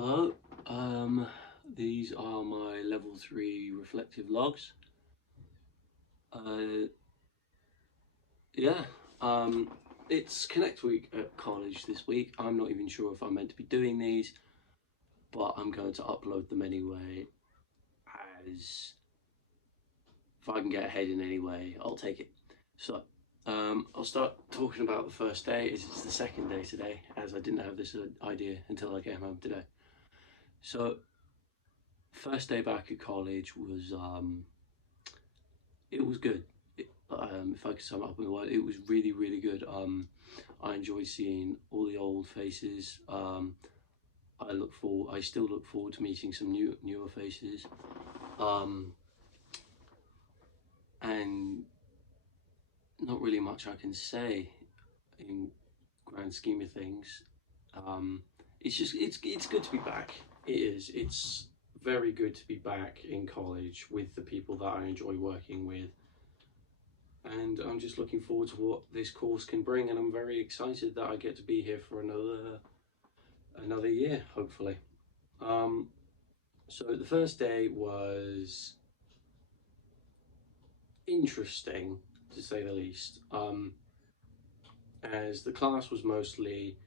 Hello, these are my level 3 reflective logs. Uh, yeah, um, it's Connect Week at college this week. I'm not even sure if I'm meant to be doing these, but I'm going to upload them anyway, as if I can get ahead in any way, I'll take it. So, I'll start talking about the first day. It's the second day today, as I didn't have this idea until I came home today. So, first day back at college was it was good. If I could sum it up in a word, it was really, really good. I enjoyed seeing all the old faces. I still look forward to meeting some newer faces. Um, and not really much I can say in grand scheme of things. It's good to be back. It is. It's very good to be back in college with the people that I enjoy working with, and I'm just looking forward to what this course can bring, and I'm very excited that I get to be here for another year, hopefully. Um, so the first day was interesting, to say the least, as the class was mostly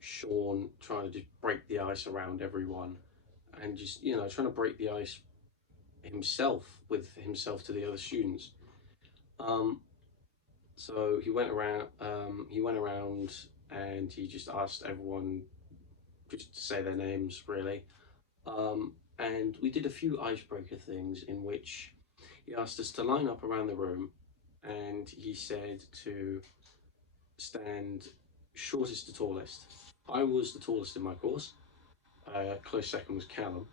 Sean trying to just break the ice around everyone, and just trying to break the ice himself with himself to the other students. Um, so he went around. And he just asked everyone just to say their names, really. And we did a few icebreaker things in which he asked us to line up around the room, and he said to stand shortest to tallest. I was the tallest in my course. Close second was Callum,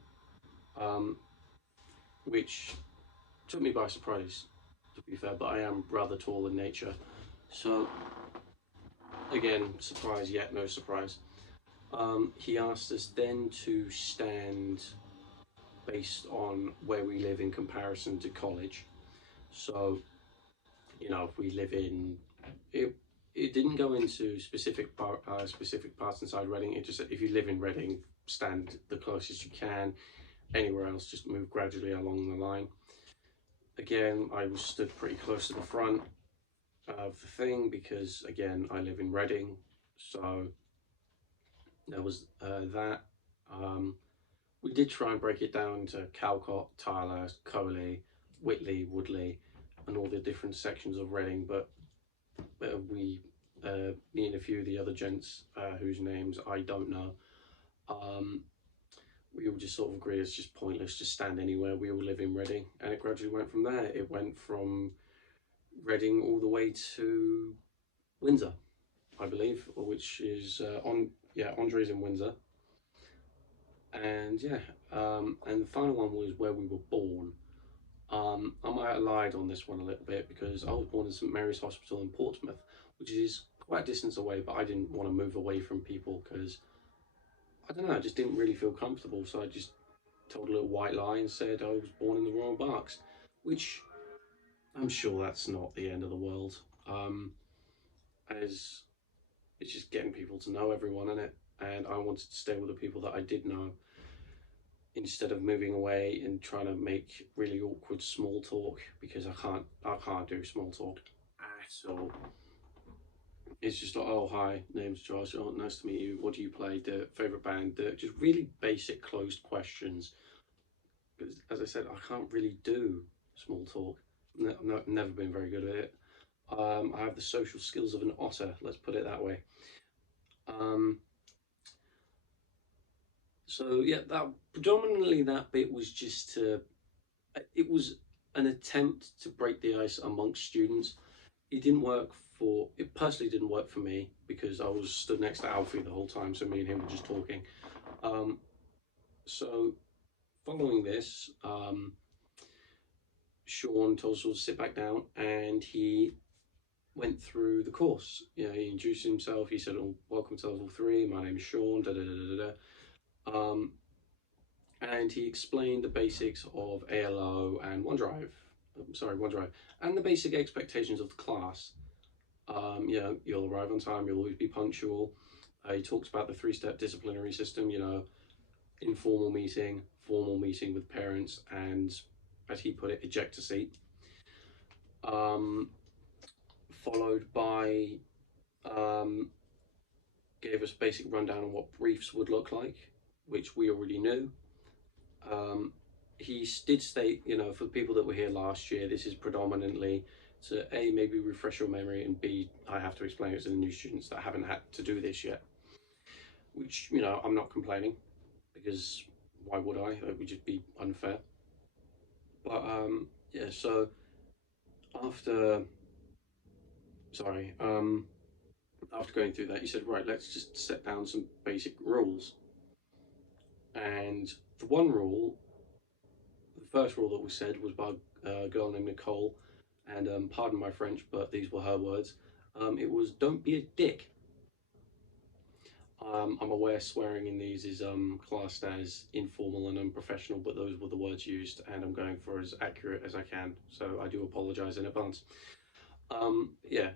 um, which took me by surprise, to be fair, but I am rather tall in nature. So, again, surprise yet no surprise. He asked us then to stand based on where we live in comparison to college. So, if we live in it, it didn't go into specific parts inside Reading. It just said if you live in Reading, stand the closest you can. Anywhere else, just move gradually along the line. Again, I was stood pretty close to the front of the thing because, again, I live in Reading, so there was that. Um, we did try and break it down to Calcott, Tyler, Coley, Whitley, Woodley, and all the different sections of Reading, but me and a few of the other gents whose names I don't know, um, we all just sort of agreed it's just pointless, just stand anywhere. We all live in Reading, and it gradually went from there. It went from Reading all the way to Windsor, I believe, which is Andre's in Windsor. And and the final one was where we were born. I might have lied on this one a little bit because I was born in St Mary's Hospital in Portsmouth, which is quite a distance away, but I didn't want to move away from people because, I don't know, I just didn't really feel comfortable. So I just told a little white lie and said I was born in the Royal Berks, which I'm sure that's not the end of the world, as it's just getting people to know everyone in it. And I wanted to stay with the people that I did know instead of moving away and trying to make really awkward small talk, because I can't do small talk at all. It's just like, oh hi, name's Josh, oh nice to meet you, what do you play, the favorite band, just really basic closed questions. Because as I said, I can't really do small talk. Never been very good at it. I have the social skills of an otter, let's put it that way. Um, so yeah, that predominantly that bit was just to it was an attempt to break the ice amongst students. It personally didn't work for me because I was stood next to Alfie the whole time, so me and him were just talking. Um, so following this, Sean told us all to sit back down, and he went through the course. He introduced himself. He said, "Oh, welcome to level 3. My name is Sean." Da da da da da. And he explained the basics of ALO and OneDrive. OneDrive, and the basic expectations of the class. You'll arrive on time. You'll always be punctual. He talks about the 3-step disciplinary system. informal meeting, formal meeting with parents, and, as he put it, ejector seat. Um, Followed by gave us basic rundown on what briefs would look like, which we already knew. Um, he did state, for the people that were here last year, this is predominantly to A, maybe refresh your memory, and B, I have to explain it to the new students that haven't had to do this yet. Which, I'm not complaining, because why would I? It would just be unfair. But yeah, so after, sorry, after going through that, he said, right, let's just set down some basic rules. And the one rule, the first rule that was said was by a girl named Nicole, and pardon my French, but these were her words. It was, don't be a dick. I'm aware swearing in these is classed as informal and unprofessional, but those were the words used, and I'm going for as accurate as I can, so I do apologise in advance. Yeah,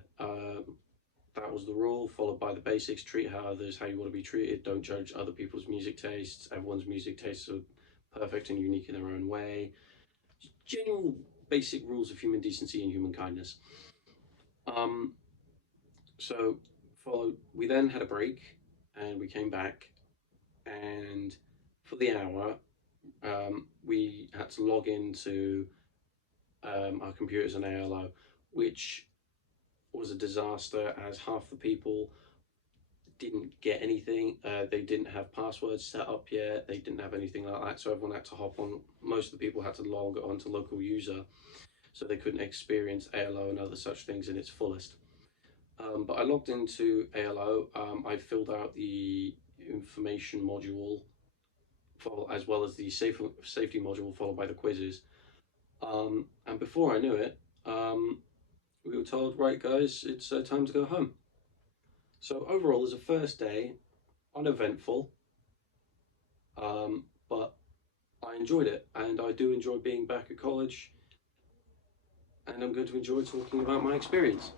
that was the rule, followed by the basics: treat how others how you want to be treated, don't judge other people's music tastes, everyone's music tastes are perfect and unique in their own way. General basic rules of human decency and human kindness. Um, so we then had a break, and we came back, and for the hour, we had to log into our computers and ALO, which was a disaster, as half the people didn't get anything. They didn't have passwords set up yet. They didn't have anything like that. So everyone had to hop on. Most of the people had to log on to local user, so they couldn't experience ALO and other such things in its fullest. But I logged into ALO. I filled out the information module, as well as the safety module, followed by the quizzes. And before I knew it, we were told, right, guys, it's time to go home. So overall, as a first day, uneventful, but I enjoyed it, and I do enjoy being back at college, and I'm going to enjoy talking about my experience.